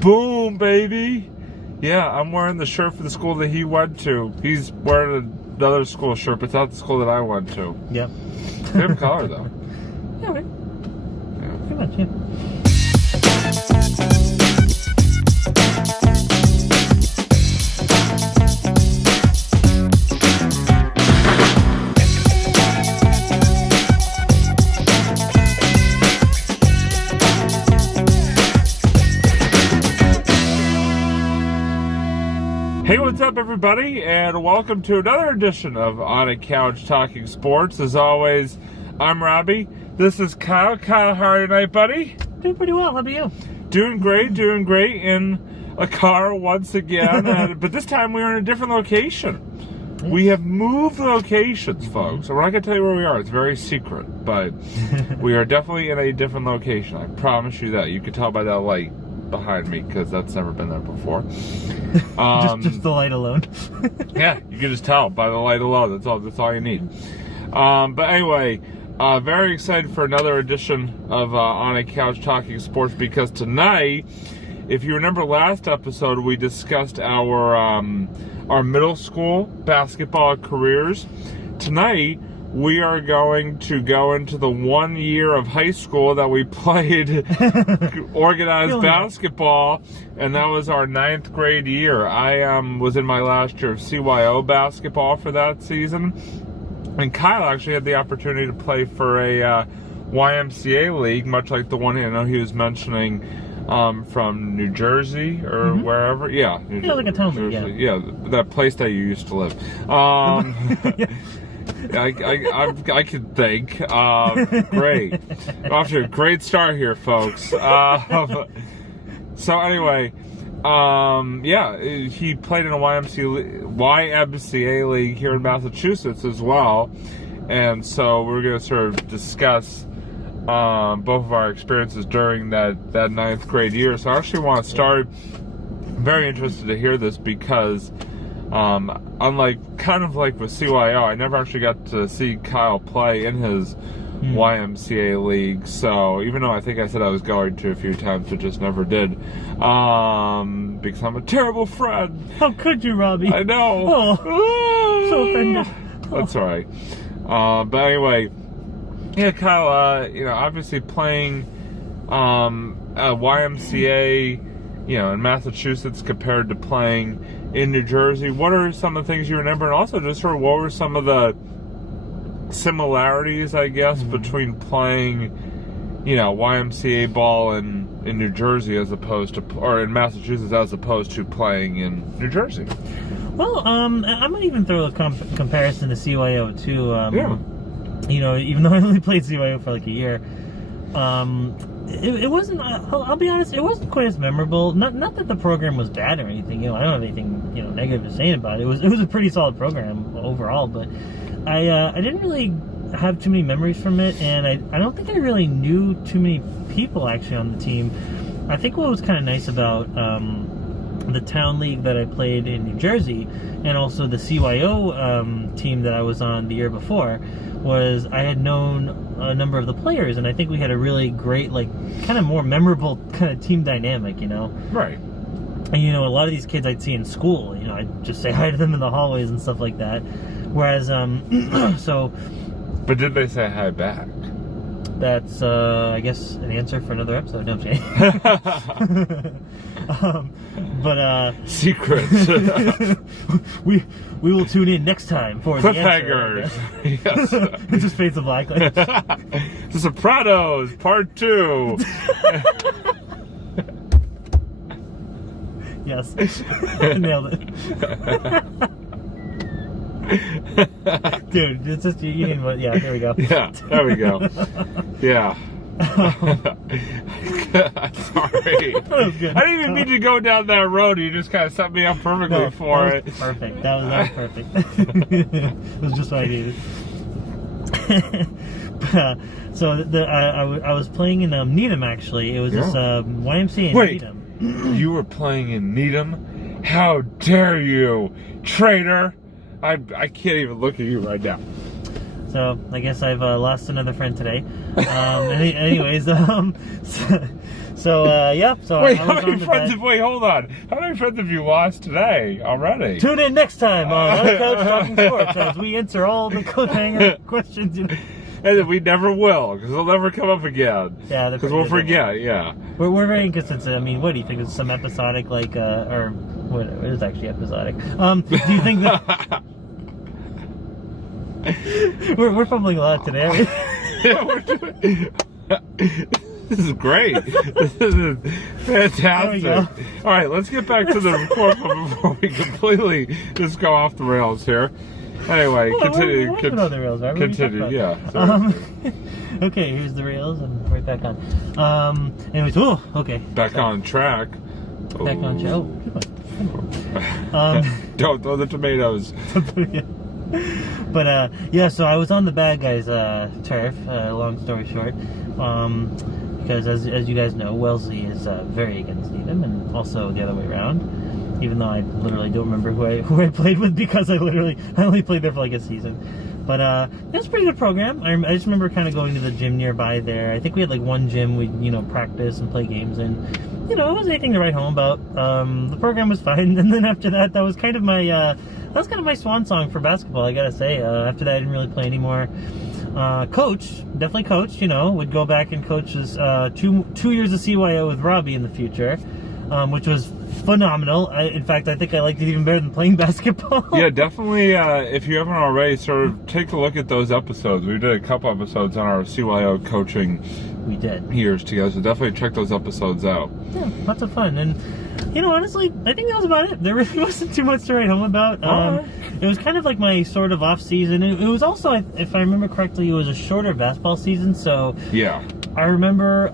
Boom, baby. Yeah, I'm wearing the shirt for the school that he went to. He's wearing another school shirt, but it's not the school that I went to. Yep. Same color, though. Yeah, right. Yeah. Pretty much, yeah. Hey, what's up, everybody, and welcome to another edition of On a Couch Talking Sports. As always, I'm Robbie. This is Kyle. Kyle, how are you tonight, buddy? Doing pretty well. How about you? Doing great in a car once again, but this time we are in a different location. Yes. We have moved locations, folks. So we're not going to tell you where we are. It's very secret, but we are definitely in a different location. I promise you that. You can tell by that light behind me, because that's never been there before. Just the light alone. Yeah, you can just tell by the light alone. That's all you need. But anyway, very excited for another edition of On a Couch Talking Sports, because tonight, if you remember last episode, we discussed our middle school basketball careers. Tonight, we are going to go into the 1 year of high school that we played organized basketball, and that was our 9th grade year. I was in my last year of CYO basketball for that season, and Kyle actually had the opportunity to play for a YMCA league, much like the one I know he was mentioning from New Jersey or wherever. Yeah, like a town league, yeah, that place that you used to live. I can think. Great. Off to a great start here, folks. So anyway, he played in a YMCA league here in Massachusetts as well. And so we're going to sort of discuss both of our experiences during that 9th grade year. So I actually want to start, very interested to hear this, because unlike, kind of like with CYO, I never actually got to see Kyle play in his YMCA league. So even though I think I said I was going to a few times, it just never did. Because I'm a terrible friend. How could you, Robbie? I know. Oh, so offended. That's all right. But anyway, yeah, Kyle, obviously playing at YMCA, in Massachusetts compared to playing in New Jersey. What are some of the things you remember? And also just sort of what were some of the similarities, I guess, between playing, YMCA ball in New Jersey as opposed to, or in Massachusetts as opposed to playing in New Jersey? Well, I might even throw a comparison to CYO too. Even though I only played CYO for like a year, it wasn't. I'll be honest. It wasn't quite as memorable. Not that the program was bad or anything. I don't have anything negative to say about it. It was a pretty solid program overall. But I didn't really have too many memories from it, and I don't think I really knew too many people actually on the team. I think what was kind of nice about the town league that I played in New Jersey, and also the CYO team that I was on the year before, was I had known a number of the players, and I think we had a really great, kind of more memorable kind of team dynamic, Right. And, a lot of these kids I'd see in school, I'd just say hi to them in the hallways and stuff like that. Whereas, But did they say hi back? That's, I guess, an answer for another episode. No, I'm kidding. Secret. we will tune in next time for cliffhangers. Yes. It just fades to black. The Sopranos Part 2. Yes. Nailed it. Dude, it's just you need one. Yeah, there we go. Yeah, there we go. Yeah. Sorry. That was good. I didn't even mean to go down that road. You just kind of set me up perfectly for it. Perfect. That was perfect. It was just what I needed. So I was playing in Needham, actually. It was this YMCA in Needham. You were playing in Needham? How dare you, traitor! I can't even look at you right now. So I guess I've lost another friend today. Anyways, So So Wait, I how was many on the friends? bed. Wait, hold on. How many friends have you lost today already? Tune in next time on On a Couch Talking Sports as we answer all the cliffhanger questions. And we never will, because they'll never come up again. Yeah, because we'll forget. Yeah. We're very inconsistent. I mean, what do you think? It's some episodic, like, or what? It is actually episodic. Do you think that we're fumbling a lot today? Yeah, we're doing. This is great. This is fantastic. All right, let's get back to the report before we completely just go off the rails here. Anyway, continue. On the rails, right? Continue, yeah. Okay, here's the rails and right back on. Anyways, okay. Back on track. Back on track. Come on. Don't throw the tomatoes. But so I was on the bad guys' turf. Long story short, because as you guys know, Wellesley is very against Needham, and also the other way around. Even though I literally don't remember who I played with, because I only played there for like a season. But it was a pretty good program. I just remember kind of going to the gym nearby there. I think we had like one gym we practice and play games in. It was anything to write home about. The program was fine, and then after that, that was kind of my swan song for basketball, I gotta say. After that, I didn't really play anymore. Definitely coached. Would go back and coach this 2 years of CYO with Robbie in the future, which was phenomenal. In fact, I think I liked it even better than playing basketball. Yeah, definitely. If you haven't already, sort of take a look at those episodes. We did a couple episodes on our CYO coaching. We did. Years together, so definitely check those episodes out. Yeah, lots of fun. And, honestly, I think that was about it. There really wasn't too much to write home about. It was kind of like my sort of off season. It was also, if I remember correctly, it was a shorter basketball season, so yeah. I remember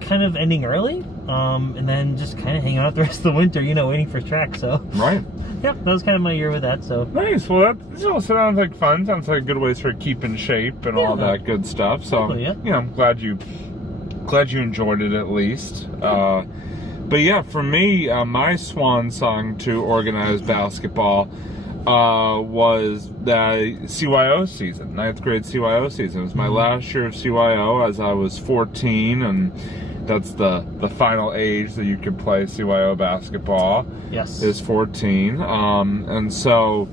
kind of ending early, and then just kind of hanging out the rest of the winter, waiting for track. So right. Yep, that was kind of my year with that. So nice. Well, that all sounds like fun. Sounds like a good way to sort of keep in shape and all that good stuff. So I'm glad you enjoyed it at least. But yeah, for me, my swan song to organize basketball was the CYO season, 9th grade CYO season. It was my last year of CYO as I was 14, and that's the final age that you can play CYO basketball. Yes, is 14. And so,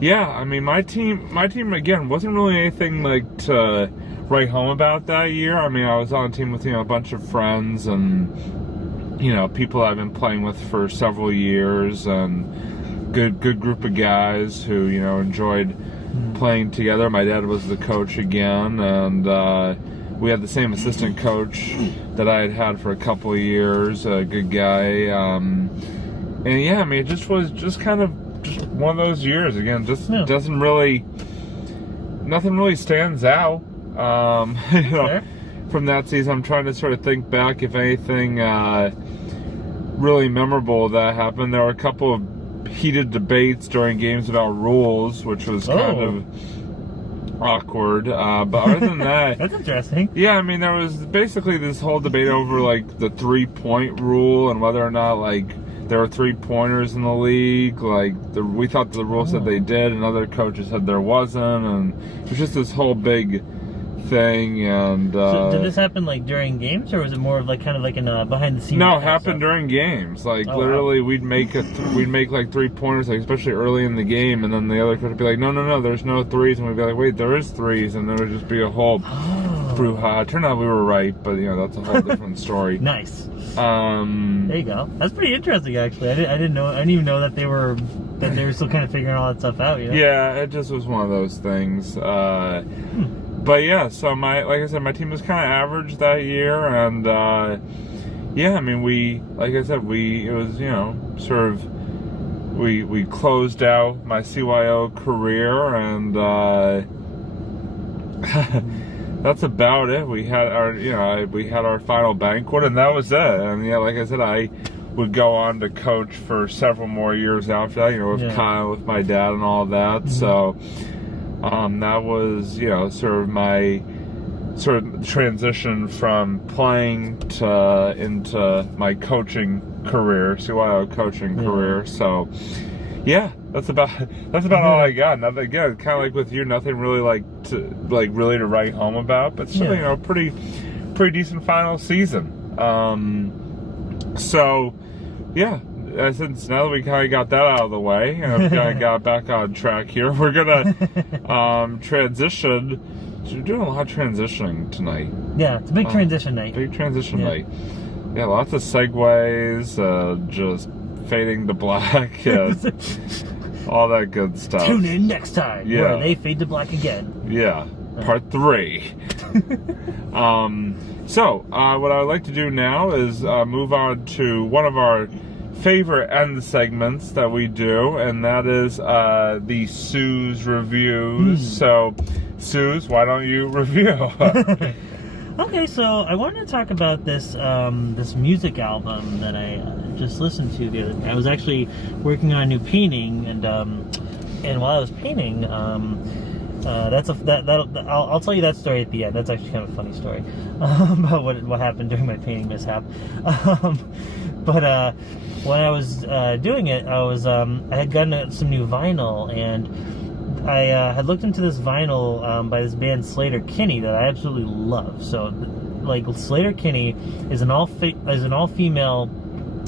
yeah, I mean, my team again wasn't really anything like to write home about that year. I mean, I was on a team with a bunch of friends and people I've been playing with for several years, and good group of guys who enjoyed playing together. My dad was the coach again, and we had the same assistant coach that I had for a couple of years, a good guy. And yeah, I mean, it just was just kind of just one of those years again. Just doesn't really, nothing really stands out. From that season, I'm trying to sort of think back if anything really memorable that happened. There were a couple of heated debates during games about rules, which was kind of awkward. But other than that, that's interesting. Yeah, I mean, there was basically this whole debate over like the 3-point rule and whether or not like there were 3-pointers in the league. Like we thought the rule said they did, and other coaches said there wasn't, and it was just this whole big thing. And so did this happen like during games, or was it more of like kind of like in behind the scenes? No, it happened during games. Like literally, we'd make like 3-pointers, like especially early in the game, and then the other coach would be like, no, there's no threes, and we'd be like, wait, there is threes, and there would just be a whole brouhaha. Turned out we were right, but that's a whole different story. Nice. There you go. That's pretty interesting, actually. I didn't even know that they were still kind of figuring all that stuff out. Yeah, it just was one of those things. But yeah, so like I said, my team was kind of average that year, and yeah, I mean, we closed out my CYO career, and that's about it. We had our final banquet, and that was it. And yeah, like I said, I would go on to coach for several more years after that, with Kyle, with my dad, and all that. Mm-hmm. So that was sort of my transition from playing into my coaching career, CYO coaching career. So yeah, that's about all I got. Nothing, again, kind of like with you, nothing really really to write home about, but still pretty decent final season. So, yeah, since now that we kind of got that out of the way and I've kind of got back on track here, we're going to transition. We're doing a lot of transitioning tonight. Yeah, it's a big transition night. Big transition night. Yeah, lots of segues, just fading to black, and all that good stuff. Tune in next time where they fade to black again. Yeah, part 3. So, what I would like to do now is move on to one of our favorite end segments that we do, and that is the Sue's Reviews. So, Suze, why don't you review? Okay, so I wanted to talk about this this music album that I just listened to the other day. I was actually working on a new painting, and while I was painting, I'll tell you that story at the end. That's actually kind of a funny story about what happened during my painting mishap. But when I was doing it, I had gotten some new vinyl, and I had looked into this vinyl by this band Slater Kinney that I absolutely love. So, like, Slater Kinney is an all-female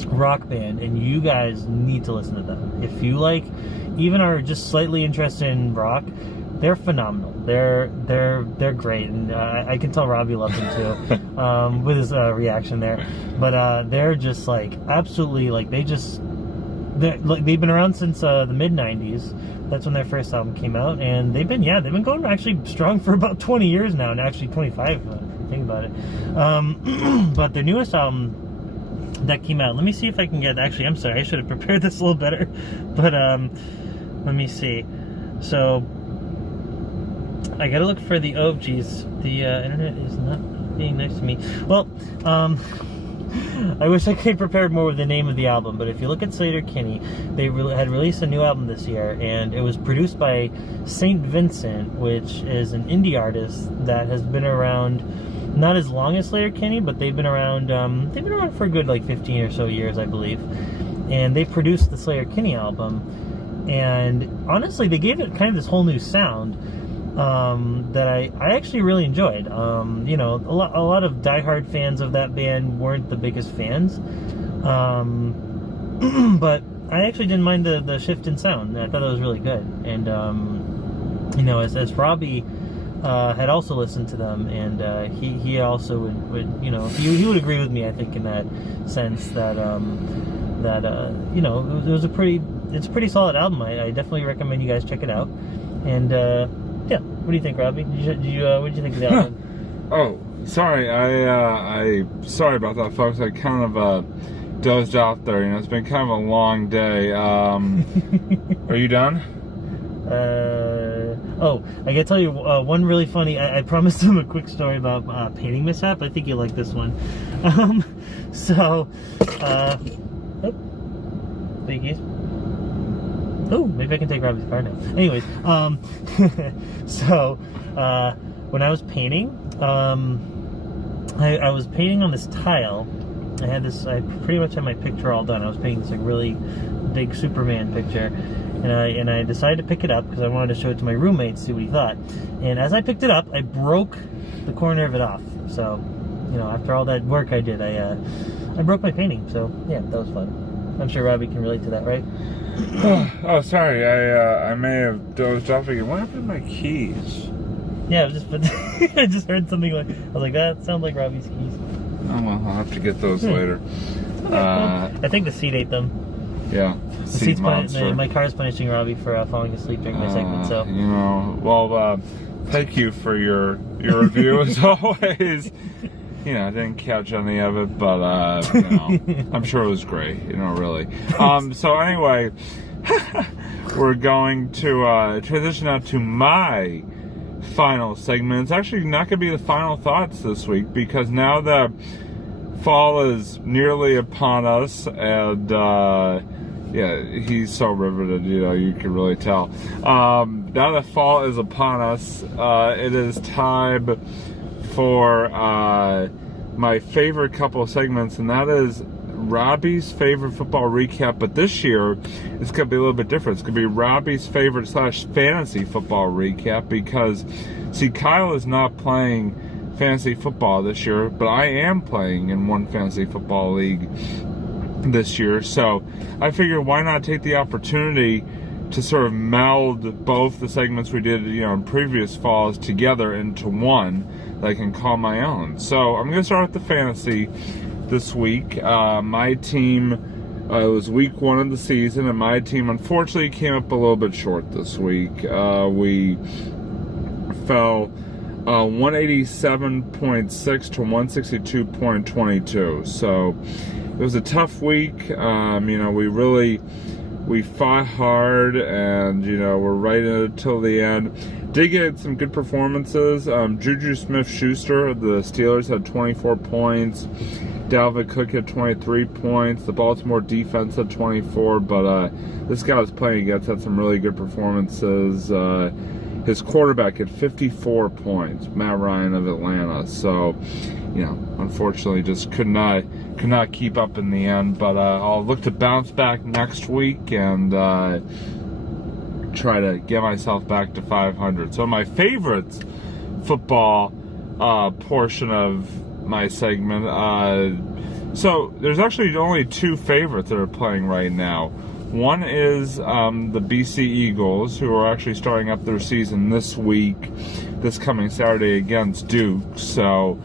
rock band, and you guys need to listen to them. If you even are just slightly interested in rock, they're phenomenal. They're great, and I can tell Robbie loves them too, with his reaction there. But they're just absolutely they've been around since the mid '90s. That's when their first album came out, and they've been going actually strong for about 20 years now, and actually 25 if you think about it. But their newest album that came out, let me see if I can get. Actually, I'm sorry, I should have prepared this a little better. But let me see. So I gotta look for the. Oh, geez, the internet is not being nice to me. Well, I wish I could prepared more with the name of the album, but if you look at Slater Kinney, they had released a new album this year, and it was produced by St. Vincent, which is an indie artist that has been around not as long as Slater Kinney, but they've been around for a good 15 or so years, I believe. And they produced the Slater Kinney album, and honestly, they gave it kind of this whole new sound that I actually really enjoyed. A lot of diehard fans of that band weren't the biggest fans, but I actually didn't mind the shift in sound. I thought that was really good. And as Robbie had also listened to them, and he also would he would agree with me, I think, in that sense that it's a pretty solid album. I definitely recommend you guys check it out. And yeah, what do you think, Robbie? What did you think of the album? Oh, sorry, sorry about that, folks. I kind of dozed off there. It's been kind of a long day. Are you done? I gotta tell you one really funny. I promised him a quick story about painting mishap. I think you'll like this one. Biggies. Oh, maybe I can take Robbie's car now. Anyways, so when I was painting, I was painting on this tile. I pretty much had my picture all done. I was painting this really big Superman picture, and I decided to pick it up because I wanted to show it to my roommate, see what he thought. And as I picked it up, I broke the corner of it off. So, after all that work I did, I broke my painting. So yeah, that was fun. I'm sure Robbie can relate to that, right? Oh, sorry. I may have dozed off again. What happened to my keys? Yeah, I just heard something I was like, that sounds like Robbie's keys. Oh, well, I'll have to get those later. Okay, I think the seat ate them. Yeah. My car's punishing Robbie for falling asleep during my segment. So thank you for your review as always. I didn't catch any of it, but I'm sure it was great. Really. So anyway, we're going to transition out to my final segment. It's actually not going to be the final thoughts this week, because now that fall is nearly upon us, and he's so riveted, you can really tell. Now that fall is upon us, it is time for my favorite couple of segments, and that is Robbie's favorite football recap. But this year, it's going to be a little bit different. It's going to be Robbie's favorite / fantasy football recap, because, see, Kyle is not playing fantasy football this year, but I am playing in one fantasy football league this year, so I figured why not take the opportunity to sort of meld both the segments we did, in previous falls together into one that I can call my own. So I'm going to start with the fantasy this week. My team, it was week 1 of the season, and my team unfortunately came up a little bit short this week. We fell 187.6 to 162.22. So it was a tough week. We fought hard, and we're right in it till the end. Did get some good performances. Juju Smith-Schuster of the Steelers had 24 points. Dalvin Cook had 23 points. The Baltimore defense had 24, but this guy was playing against had some really good performances. His quarterback had 54 points, Matt Ryan of Atlanta. So, unfortunately just could not keep up in the end. But I'll look to bounce back next week and try to get myself back to 500. So my favorites football portion of my segment. So there's actually only 2 favorites that are playing right now. One is the BC Eagles, who are actually starting up their season this coming Saturday against Duke. So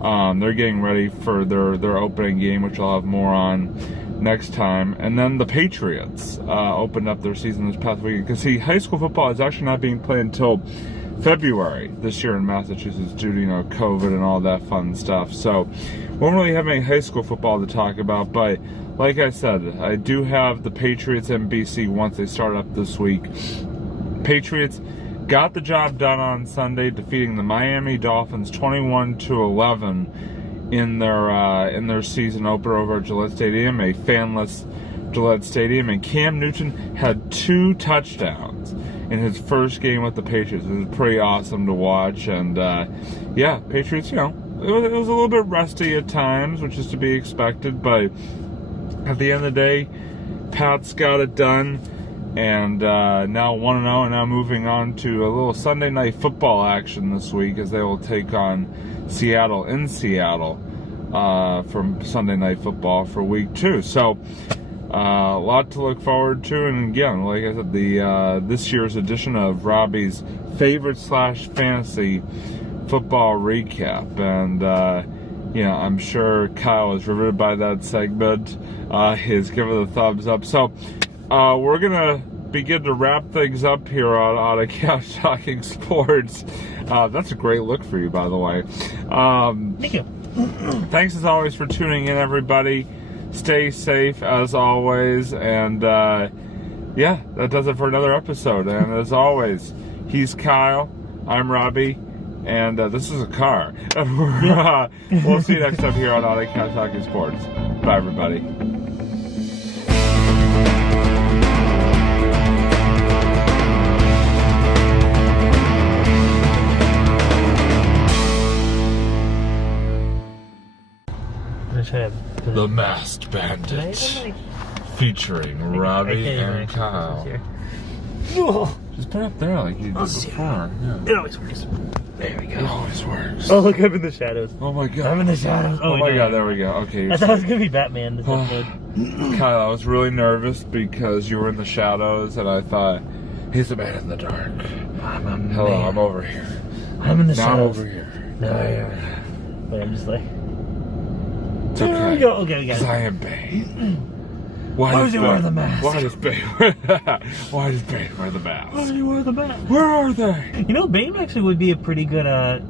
they're getting ready for their opening game, which I'll have more on next time. And then the Patriots opened up their season this past week. Because high school football is actually not being played until February this year in Massachusetts due to COVID and all that fun stuff. So won't really have any high school football to talk about, but like I said, I do have the Patriots and BC once they start up this week. Patriots got the job done on Sunday, defeating the Miami Dolphins 21-11 in their season opener over at Gillette Stadium, a fanless Gillette Stadium, and Cam Newton had 2 touchdowns in his first game with the Patriots. It was pretty awesome to watch, and Patriots, it was a little bit rusty at times, which is to be expected, but at the end of the day, Pats got it done, and now 1-0, and now moving on to a little Sunday night football action this week as they will take on Seattle in Seattle from Sunday night football for week 2. So a lot to look forward to, and again, like I said, this year's edition of Robbie's favorite / fantasy football recap, and I'm sure Kyle is riveted by that segment. He's giving the thumbs up. So we're gonna begin to wrap things up here on a Couch Talking Sports. That's a great look for you, by the way. Thank you. Thanks as always for tuning in, everybody. Stay safe as always, and that does it for another episode. And as always, he's Kyle, I'm Robbie, and this is a car. We'll see you next time here on Couch Talking Sports. Bye, everybody. The Masked Bandit, featuring Robbie and Kyle. Just put it up there like you did before. Yeah. It always works. There we go. It always works. Oh, look, I'm in the shadows. Oh my god. I'm in the shadows. Oh my god, there we go. Okay. I thought it was going to be Batman this episode. Kyle, I was really nervous because you were in the shadows, and I thought, he's a man in the dark. Hello, I'm over here. I'm in the shadows. Now I'm over here. No, yeah. Wait, I'm just like... It's okay. There we go. Okay, we got it. I am Bane. Why does he wear the mask? Why does Bane wear the mask? Why does he wear the mask? Where are they? Bane actually would be a pretty good, I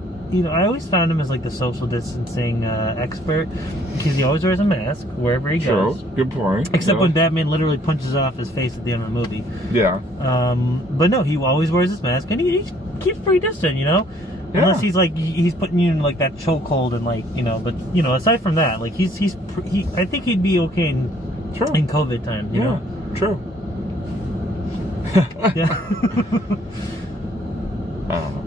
always found him as like the social distancing expert, because he always wears a mask wherever he goes. True. Good point. Except when Batman literally punches off his face at the end of the movie. Yeah. But no, he always wears his mask, and he keeps pretty distant, Yeah. Unless he's like he's putting you in like that chokehold and like but aside from that, like he's I think he'd be okay in COVID time. You know. True. Yeah. I don't know.